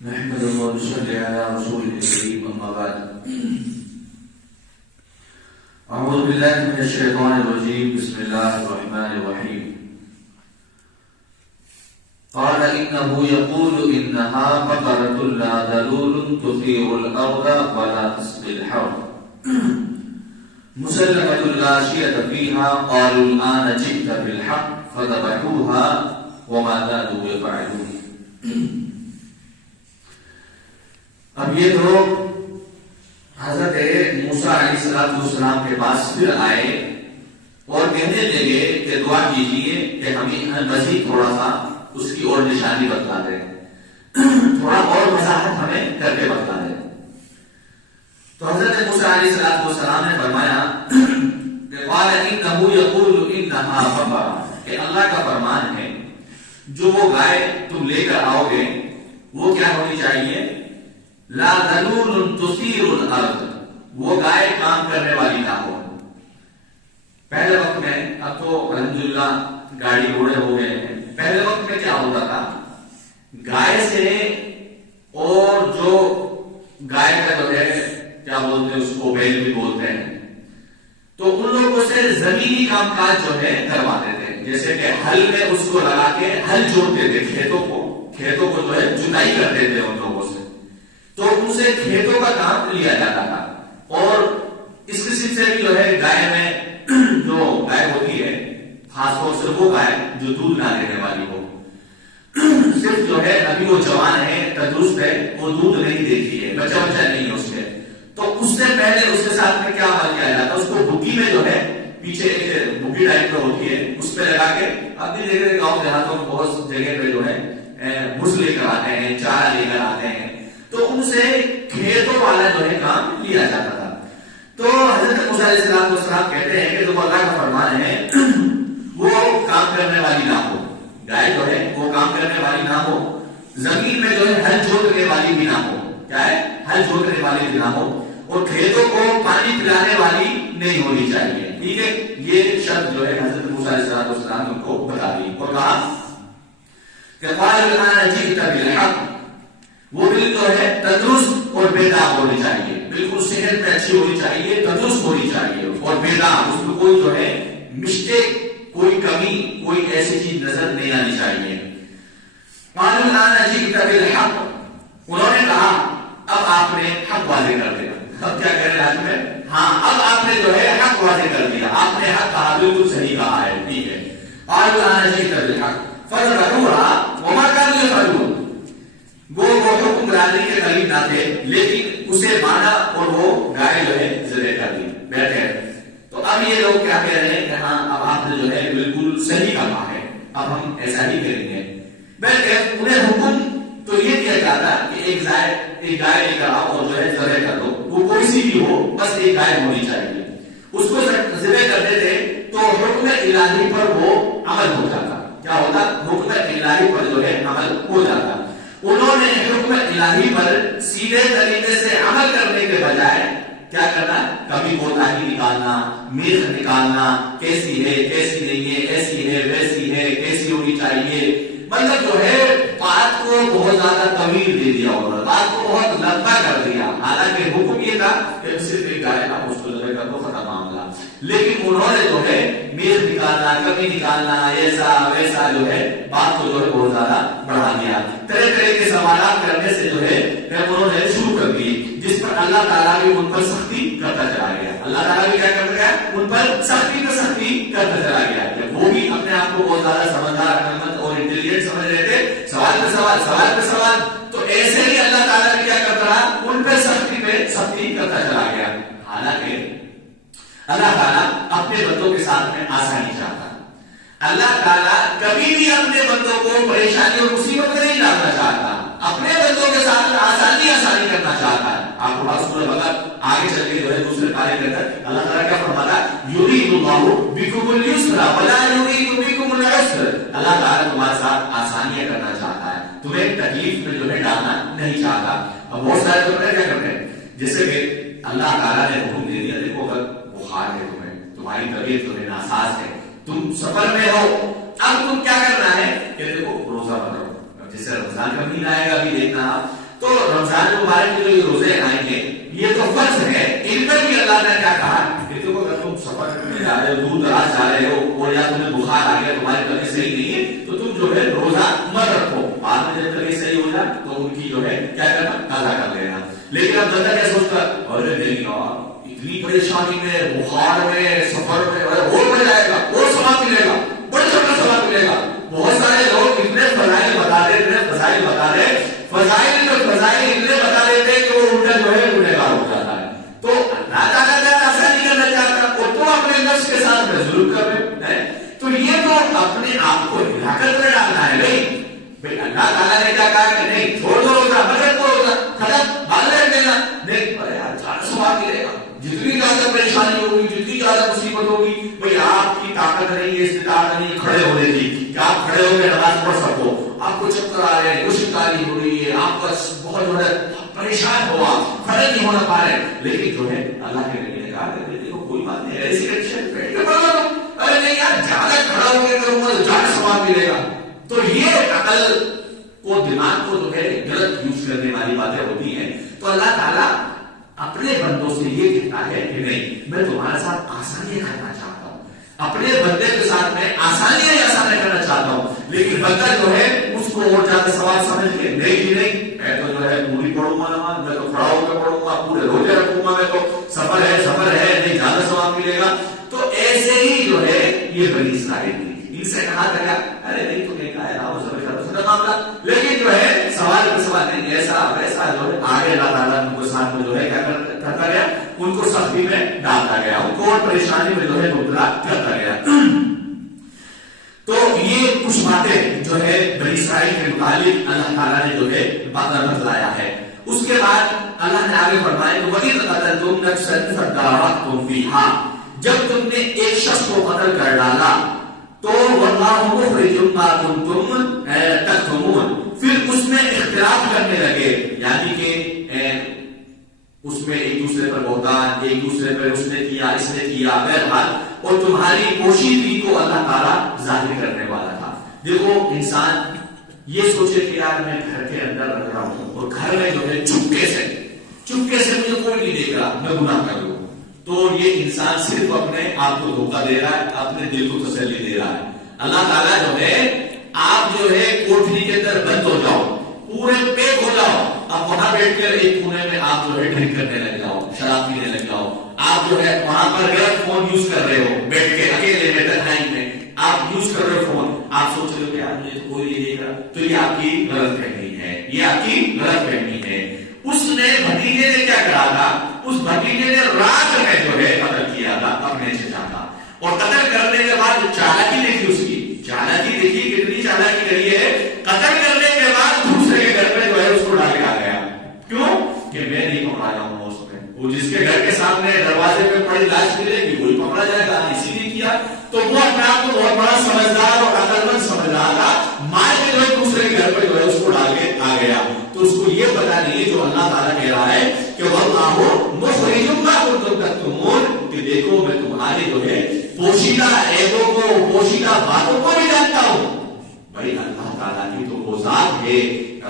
نحمده ونصلي على رسوله الكريم أما بعد. أعوذ بالله من الشيطان الرجيم. بسم الله الرحمن الرحيم. قال إنه يقول إنها بقرة لا ذلول تثير الأرض ولا تسقي الحرث مسلمة لا شية فيها قالوا الآن جئت بالحق فذبحوها وما زالوا يفعلون. اب یہ تو حضرت موسیٰ علیہ السلام کے پاس پھر آئے اور کہنے لگے کہ دعا کیجئے کہ ہمیں مزید تھوڑا سا اس کی اور نشانی بتلا دے، تھوڑا اور وضاحت ہمیں کر کے بتلا دے. تو حضرت موسیٰ علیہ السلام نے فرمایا کہ قال انه يقول انها بقرة، کہ اللہ کا فرمان ہے جو وہ گائے تم لے کر آؤ گے وہ کیا ہونی چاہیے؟ لا ذلول تثير الارض، وہ گائے کام کرنے والی نہ ہو. پہلے وقت میں، اب تو الحمدللہ گاڑی گھوڑے ہو گئے ہیں، پہلے وقت میں کیا ہوتا تھا؟ گائے سے اور جو گائے کا جو ہے کیا بولتے ہیں اس کو، بیل بھی بولتے ہیں، تو ان لوگوں سے زمینی کام کاج جو ہے کرواتے تھے. جیسے کہ ہل میں اس کو لگا کے ہل جوڑتے تھے، کھیتوں کو جو ہے جتائی کرتے تھے ان لوگوں سے، تو ان سے کھیتوں کا کام لیا جاتا تھا. اور اس قسم سے بھی جو ہے گائے میں جو گائے ہوتی ہے، خاص طور سے وہ گائے جو دودھ نہ دینے والی ہو، صرف جو ہے ابھی وہ جوان ہے، تندرست ہے، وہ دودھ نہیں دیتی ہے، بچہ نہیں ہے اس کے، تو اس سے پہلے اس کے ساتھ میں کیا عمل کیا جاتا ہے؟ اس کو بھگی میں جو ہے پیچھے ایک بھگی ٹائپ میں ہوتی ہے، اس پہ لگا کے، اب بھی دیکھ رہے گاؤں دیہاتوں میں بہت جگہ پہ جو ہے بھس لے کر آتے ہیں، چارہ لے کر آتے ہیں، تو ان سے کھیتوں والا جو ہے کام لیا جاتا تھا. تو حضرت موسیٰ علیہ السلام کہتے ہیں کہ جو اللہ کا فرمان ہے وہ کام کرنے والی نہ ہو، گائے جو ہے وہ کام کرنے والی نہ ہو، زمین میں جو ہے ہل جوتنے والی بھی نہ ہو. کیا ہے؟ ہل جوتنے والی بھی نہ ہو، اور کھیتوں کو پانی پلانے والی نہیں ہونی چاہیے. ٹھیک ہے، یہ شرط جو ہے حضرت موسیٰ علیہ السلام نے ان کو بتا دی اور کہا کہ قال الآن جئت بالحق، وہ بالکل ہے تندرست اور بیدار ہونی چاہیے، بالکل صحت میں اچھی ہونی چاہیے، تندرست ہونی چاہیے اور بیدار، اس میں کوئی جو ہے مسٹیک، کوئی کمی، کوئی ایسی چیز نظر نہیں آنی چاہیے. قالوا الآن جئت بالحق، انہوں نے کہا اب آپ نے حق واضح کر دیا. اب کیا کہہ رہے ہیں میں؟ ہاں، اب آپ نے جو ہے حق واضح کر دیا، آپ نے حق کہا، بالکل صحیح کہا ہے. ٹھیک ہے، قالوا الآن جئت بالحق فذبحوها وما كانوا يفعلون، وہ حکم لانے کے قریب نہ تھے لیکن اسے مانا اور وہ گائے جو ہے ذبح کر دی. بیٹھے تو اب یہ لوگ کیا کہہ رہے ہیں کہ ہاں اب آپ نے جو ہے بالکل صحیح کہا ہے، اب ہم ایسا ہی کریں گے. بلکہ انہیں حکم تو یہ دیا جاتا کہ ایک گائے لے کر آؤ اور جو ہے ذبح کر دو، وہ کوئی سی بھی ہو، بس ایک گائے ہونی چاہیے. اس کو ذبح کرتے تھے تو حکم الہی پر وہ عمل ہو جاتا. کیا ہوتا؟ حکم الہی پر جو ہے عمل ہو جاتا. انہوں نے حکم الہی پر سیدھے طریقے سے عمل کرنے کے بجائے کیا کرنا؟ کبھی کوتاہی نکالنا، میخ نکالنا، کیسی ہے کیسی نہیں ہے، ایسی ہے ویسی ہے، کیسی ہونی چاہیے، مطلب جو ہے بات کو بہت زیادہ طویل دے دیا، اور بات کو بہت لمبا کر دیا. حالانکہ حکم یہ تھا کہ صرف ایک گائے آپ اس کو ذبح کر دو، ختم معاملہ. لیکن انہوں نے جو ہے میخ نکالنا، کمی نکالنا، ایسا ویسا جو ہے بات کو جو ہے بہت زیادہ بڑھا دیا. طرح طرح کے سوالات کرنے سے جو ہے انہوں نے شروع کر دی، جس پر اللہ تعالیٰ بھی ان پر سختی کرتا چلا گیا. اللہ تعالیٰ بھی کیا کرتا گیا؟ ان پر سختی کرتا چلا گیا. وہ بھی اپنے آپ کو بہت زیادہ سمجھدار، عقلمند اور انٹیلیجنٹ سمجھ رہے تھے، سوال پہ سوال، تو ایسے ہی اللہ تعالیٰ بھی کیا کرتا رہا؟ ان پہ سختی کرتا چلا گیا. حالانکہ اللہ تعالیٰ اپنے بندوں کے ساتھ میں آسانی چاہتا. اللہ تعالیٰ کبھی بھی اپنے بندوں کو پریشانی اور مصیبت میں نہیں ڈالنا چاہتا، اپنے بندوں کے ساتھ آسانی کرنا چاہتا ہے. آپ کو بات سورہ بقرہ آگے چل کے جو ہے دوسرے پارے کے اندر اللہ تعالیٰ کیا فرماتا ہے؟ یرید اللہ بکم اليسر ولا یرید بکم العسر، اللہ تعالیٰ تمہارے ساتھ آسانیاں کرنا چاہتا ہے، تمہیں تکلیف میں جو ہے ڈالنا نہیں چاہتا. اب بہت سارے لوگ کیا کرتے ہیں، جیسے کہ اللہ تعالیٰ نے حکم دے دیا، دیکھو اگر بخار ہے تمہیں، تمہاری طبیعت جو ہے ناساز ہے، تم سفر میں ہو، اب تم کیا کرنا ہے کہ دیکھو روزہ رکھو. جیسے رمضان کا مہینہ آئے گا ابھی دیکھنا آپ، تو رمضان مبارک کے جو یہ روزے آئیں گے یہ تو فرض ہے، ان پر بھی اللہ نے کیا کہا کہ دیکھو اگر تم سفر میں جا رہے ہو، دور دراز جا رہے ہو اور یا تمہیں بخار آ گیا، تمہاری طبیعت صحیح نہیں ہے، تو تم جو ہے روزہ مت رکھو، بعد میں جب طبیعت صحیح ہو جائے تو ان کی جو ہے کیا کرنا، قضا کر لینا۔ لیکن اب بندہ کیا سوچتا ہے، ارے نہیں یار اتنی پریشانی میں، بخار میں، سفر میں، اور مزہ آئے گا، اور ثواب ملے گا، بڑا چھوٹا ثواب ملے گا۔ بہت سارے لوگ اتنے فضائل بتا رہے، اتنے فضائل بتا رہے، فضائل اتنے بتا دیتے کہ وہ الٹا جو ہے گنہگار ہو جاتا ہے۔ تو اللہ تعالیٰ کا ایسا نہیں کرنا چاہتا، اور تو اپنے نفس کے ساتھ میں ظلم کر رہے ہیں۔ تو یہ تو اپنے آپ کو ہلاکت میں ڈالنا ہے بھائی اللہ تعالیٰ نے کیا کہا کہ نہیں چھوڑ دو روزہ، بچت کو روزہ ختم، بعد میں رکھ دینا، نہیں ارے یار زیادہ ثواب ملے گا، جتنی زیادہ پریشانی ہوگی، جتنی زیادہ مصیبت ہوگی، بھائی آپ کی طاقت نہیں ہے، استطاعت نہیں کھڑے ہونے کی کہ آپ کھڑے ہو کے نماز پڑھ سکو، آپ کو چکر آ رہے ہیں، مشکل ہو رہی ہے، آپ کا بہت جو ہے پریشان ہوا، کھڑے نہیں ہونا پا رہے، لیکن جو ہے اللہ کے نبی نے کہا کہ دیکھو کوئی بات نہیں، ایسی کنڈیشن بیٹھ کے پڑھ لو، ارے نہیں یار زیادہ کھڑا ہو کے کروں گا زیادہ ثواب ملے گا۔ تو یہ عقل کو، دماغ کو جو ہے غلط یوز کرنے والی باتیں ہوتی ہیں۔ تو اللہ تعالیٰ اپنے بندوں سے یہ کہتا ہے کہ نہیں میں تمہارے ساتھ آسانیاں کرنا چاہتا ہوں، اپنے بندے کے ساتھ میں آسانیاں کرنا چاہتا ہوں، لیکن بندہ جو ہے اس کو اور زیادہ سوال سمجھ کے نہیں میں تو جو ہے پوری پڑھوں گا نماز، میں تو کھڑا ہو کے پڑھوں گا، پورے روزے رکھوں گا، میں تو سفر ہے نہیں زیادہ ثواب ملے گا۔ تو ایسے ہی جو ہے یہ بنی اسرائیل ان سے کہا گیا ارے نہیں تو نہیں کہا معاملہ، لیکن جو ہے سوال کا سوال نہیں، ایسا ویسا جو ہے آگے اللہ تعالیٰ ان کو ساتھ میں جو ہے کیا کرتا گیا، ان کو سختی میں ڈالتا گیا، ان کو اور پریشانی میں جو ہے مبتلا کرتا گیا۔ تو یہ کچھ باتیں جو ہے بنی اسرائیل کے متعلق اللہ تعالیٰ نے جو ہے بتلایا ہے۔ اس کے بعد اللہ نے آگے فرمایا کہ وَإِذْ قَتَلْتُمْ نَفْسًا فَادَّارَأْتُمْ فِيهَا، جب تم نے ایک شخص کو قتل کر ڈالا تو وَاللَّهُ مُخْرِجٌ مَا كُنتُمْ تَكْتُمُونَ، پھر اس میں اختلاف کرنے لگے، یعنی کہ اس میں ایک دوسرے پر بہتان، ایک دوسرے پر اس نے کیا اس نے کیا، بہرحال اور تمہاری پوشیدگی کو اللہ تعالیٰ ظاہر کرنے والا تھا۔ دیکھو انسان یہ سوچے کہ یار میں گھر کے اندر رہ رہا ہوں اور گھر میں جو ہے چپکے سے مجھے کوئی نہیں دیکھ رہا، میں گناہ کر لوں، تو یہ انسان صرف اپنے آپ کو دھوکہ دے رہا ہے، اپنے دل کو تسلی دے رہا ہے۔ اللہ تعالیٰ جو ہے آپ جو ہے کوٹھری کے اندر بند ہو جاؤ، پورے پیک ہو جاؤ، اب وہاں بیٹھ کر ایک کونے میں آپ جو ہے ڈرنک کرنے لگ جاؤ، شراب پینے لگ جاؤ، آپ جو ہے وہاں پر غلط فون یوز کر رہے ہو، بیٹھ کے اکیلے میں ٹائم میں آپ یوز کر رہے ہو فون، آپ سوچ رہے ہو کہ مجھے تو کوئی نہیں دیکھ رہا، تو یہ آپ کی غلط فہمی ہے، یہ آپ کی غلط فہمی ہے۔ اس نے بھتیجے نے کیا کرا تھا، اس بھتیجے نے رات میں جو ہے قتل کیا تھا اپنے چچا کا، اور قتل کرنے کے بعد چالاکی دیکھی، اس کی چالاکی دیکھی کتنی چالاکی کری ہے، قتل کرنے کے بعد دوسرے کے گھر میں جو ہے اس کو ڈال کے آ گیا، کیوں کہ میں نہیں پکڑا جاؤں گا اس میں، وہ جس کے گھر کے سامنے دروازے پہ پڑی لاش ملے گی وہی پکڑا جائے گا، اسی نے کیا۔ تو وہ اپنے آپ کو بہت بڑا سمجھدار اور عقل مند سمجھ رہا تھا، مار کے جو ہے دوسرے کے گھر پہ جو ہے اس کو ڈال کے آ گیا۔ تو اس کو یہ پتا نہیں جو اللہ تعالیٰ کہہ رہا ہے کہ وَاللَّهُ مُخْرِجٌ مَا كُنتُمْ تَكْتُمُونَ، کہ دیکھو میں تمہاری جو ہے پوشیدہ عیبوں کو، پوشیدہ باتوں کو بھی جانتا ہوں۔ بھائی اللہ تعالیٰ کی تو وہ ذات ہے،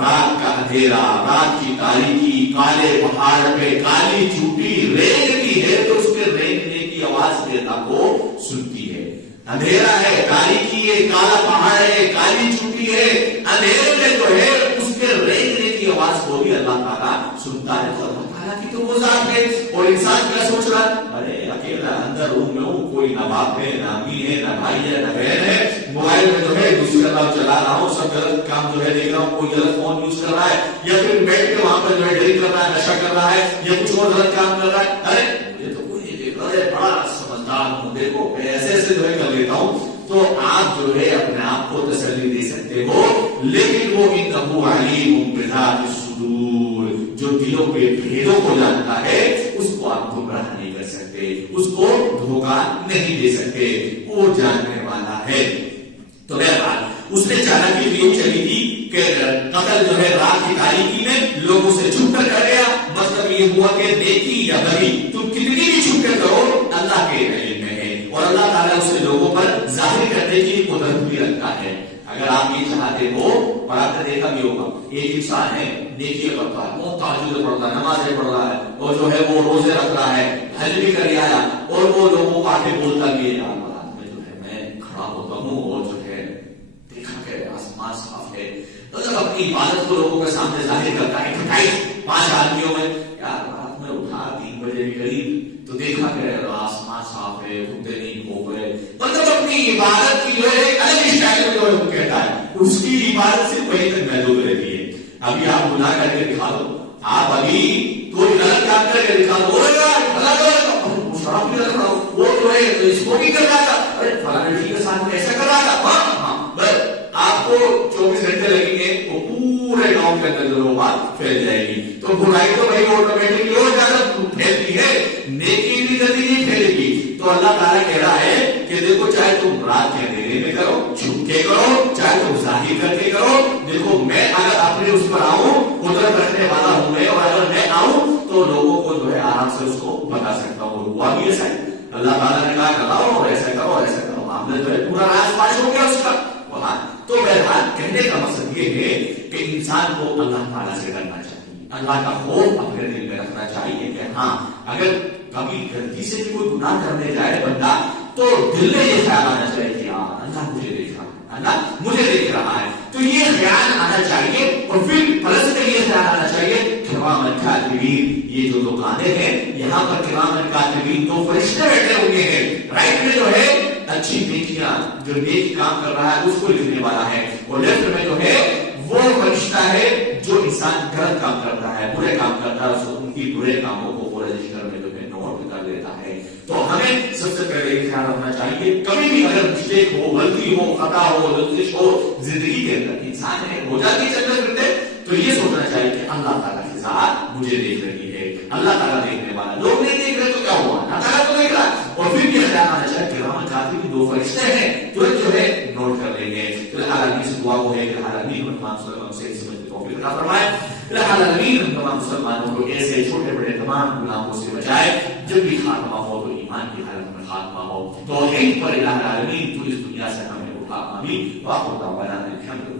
رات کا اندھیرا، رات کی تاریکی، کالے پہاڑ پہ کالی چوٹی رینگتی ہے تو اس کے رینگنے کی آواز اللہ کو سنتی ہے۔ اندھیرا ہے، تاریکی ہے، کالا پہاڑ ہے، کالی چوٹی ہے، اندھیرے میں جو ہے اس کے رینگنے کی آواز کو بھی اللہ تعالیٰ سنتا ہے۔ تو اللہ تعالیٰ کی تو وہ ذات ہے، اور انسان کیا سوچ رہا ہے، ارے اکیلا اندر روم میں ہوں، کوئی نہ باپ ہے، نہ امی ہے، نہ بھائی ہے، نہ بہن ہے، موبائل میں جو ہے دوسرے کا چلا رہا ہوں، سب غلط کام جو ہے دیکھ رہا ہوں، کوئی غلط فون یوز کر رہا ہے، یا پھر بیٹھ کے وہاں پر جو ہے ڈرنک کر رہا ہے، نشہ کر رہا ہے، یا کچھ اور غلط کام کر رہا ہے، ارے مجھے تو کوئی نہیں دیکھ رہا ہے، بڑا سمجھدار ہوں، دیکھو میں ایسے جو ہے کر لیتا ہوں۔ تو آپ جو ہے اپنے آپ کو تسلی دے سکتے ہو، لیکن وہ انہ علیم بذات الصدور، جو دلوں کے بھیدوں کو جانتا ہے، اس کو آپ گمراہ نہیں کر سکتے، اس کو دھوکہ نہیں دے سکتے، وہ جاننے والا ہے۔ تو بہرحال اس نے چالاکی بھی چلی تھی کہ قتل جو ہے رات کی تاریکی میں لوگوں سے چھپ کر گیا، مطلب یہ ہوا کہ نیکی یا بدی تم کتنی بھی چھپ کر کرو اللہ کے علم میں ہے، اور اللہ تعالیٰ اسے لوگوں پر ظاہر کرنے کی قدرت بھی رکھتا ہے۔ اگر آپ یہ چاہتے ہو، اور آپ نے دیکھا بھی ہوگا ایک انسان ہے نیکی کرتا ہے، وہ تہجد پڑھتا ہے، نمازیں پڑھ رہا ہے، اور جو ہے وہ روزے رکھ رہا ہے، حج بھی کر آیا، اور وہ لوگوں کو آگے بولتا بھی ہے یار رات میں جو ہے میں کھڑا ہوتا ہوں اور جو ہے دیکھا کہ آسمان صاف ہے، تو جب اپنی عبادت کو لوگوں کے سامنے ظاہر کرتا ہے 5 آدمیوں میں، یار رات میں اٹھا 3 بجے کے قریب تو دیکھا کہ آسمان صاف ہے، کتے نہیں ہو گئے، مطلب اپنی عبادت کی جو ہے الگ اسٹائل میں جو ہے وہ کہتا ہے، اس کی عبادت صرف وہیں تک محدود رہتی ہے. ابھی آپ گناہ کر کے دکھا دو، آپ ابھی کوئی غلط کام کر کے دکھا دو، وہ جو ہے اسموکنگ کر رہا تھا، ارے فلاں لڑکی کے ساتھ ایسا کر رہا تھا، بس آپ کو 24 گھنٹے لگیں گے، وہ پورے گاؤں کے اندر جو بات پھیل جائے گی. تو برائی تو بھائی آٹومیٹکلی اور زیادہ پھیلتی ہے، نیکی بھی جلدی نہیں پھیلے گی. تو اللہ تعالیٰ کہہ رہا ہے کہ دیکھو چاہے تم رات کے اندھیرے میں کرو، چھپ کے کرو، چاہے تم ظاہر کر کے کرو، دیکھو میں اگر اپنے اس پر آؤں، قدرت رکھنے والا ہوں میں، اور اگر میں آؤں تو لوگوں کو جو ہے آرام سے اس کو بتا سکتا ہوں. ہوا بھی ایسا ہے، اللہ تعالیٰ نے کہا کرو اور ایسا کرو ایسا کرو، معاملہ جو ہے پورا راز پاش ہو گیا اس کا وہاں. تو بہرحال کہنے کا مقصد یہ ہے کہ انسان کو اللہ تعالیٰ سے ڈرنا چاہیے، اللہ کا خوف اپنے دل میں رکھنا چاہیے کہ ہاں اگر کبھی غلطی سے بھی کوئی گناہ کرنے جائے بندہ تو دل میں یہ خیال آنا چاہیے کہ ہاں اللہ مجھے دیکھ رہا ہے، اللہ مجھے دیکھ رہا ہے. تو یہ خیال آنا چاہیے، اور پھر پلس میں یہ خیال آنا چاہیے کرام الکاتبین، یہ جو دکانیں ہیں یہاں پر کرام الکاتبین 2 فرشتے بیٹھے ہوئے ہیں. رائٹ میں جو ہے اچھی نیکیاں، جو نیک کام کر رہا ہے اس کو لکھنے والا ہے، اور لیفٹ میں جو ہے وہ فرشتہ ہے جو انسان غلط کام کرتا ہے، برے کام کرتا ہے، ان کی برے کاموں کو وہ رجسٹر میں جو ہے نوٹ کر لیتا ہے. تو ہمیں سب سے پہلے یہ خیال رکھنا چاہیے کبھی بھی اگر مسٹیک ہو، غلطی ہو، خطا ہو، لغزش ہو زندگی کے اندر، انسان ہے ہو جاتی ہے چلتے پھرتے، تو یہ سوچنا چاہیے کہ اللہ تعالیٰ کی ذات مجھے دیکھ رہی ہے، اللہ تعالیٰ دیکھنے والا، لوگ نہیں دیکھ رہے تو کیا ہوا، اللہ تعالیٰ تو دیکھ رہا. اور پھر یہ خیال آنا چاہیے کہ کرام الکاتبین 2 فرشتے ہیں جو ہے نوٹ کر لیں گے. تو العالمین سے دعا وہ ہے کہ العالمین تمام مسلمانوں سے اس سمجھ توفیق عطا فرمائے، العالمین تمام مسلمانوں کو ایسے چھوٹے بڑے تمام گناہوں سے بچائے، جب بھی خاتمہ ہو تو ایمان کی حالت میں خاتمہ ہو. توحید پر الہ العالمین تو اس دنیا سے ہمیں اٹھا، آمین. واخر دعوانا الحمدللہ.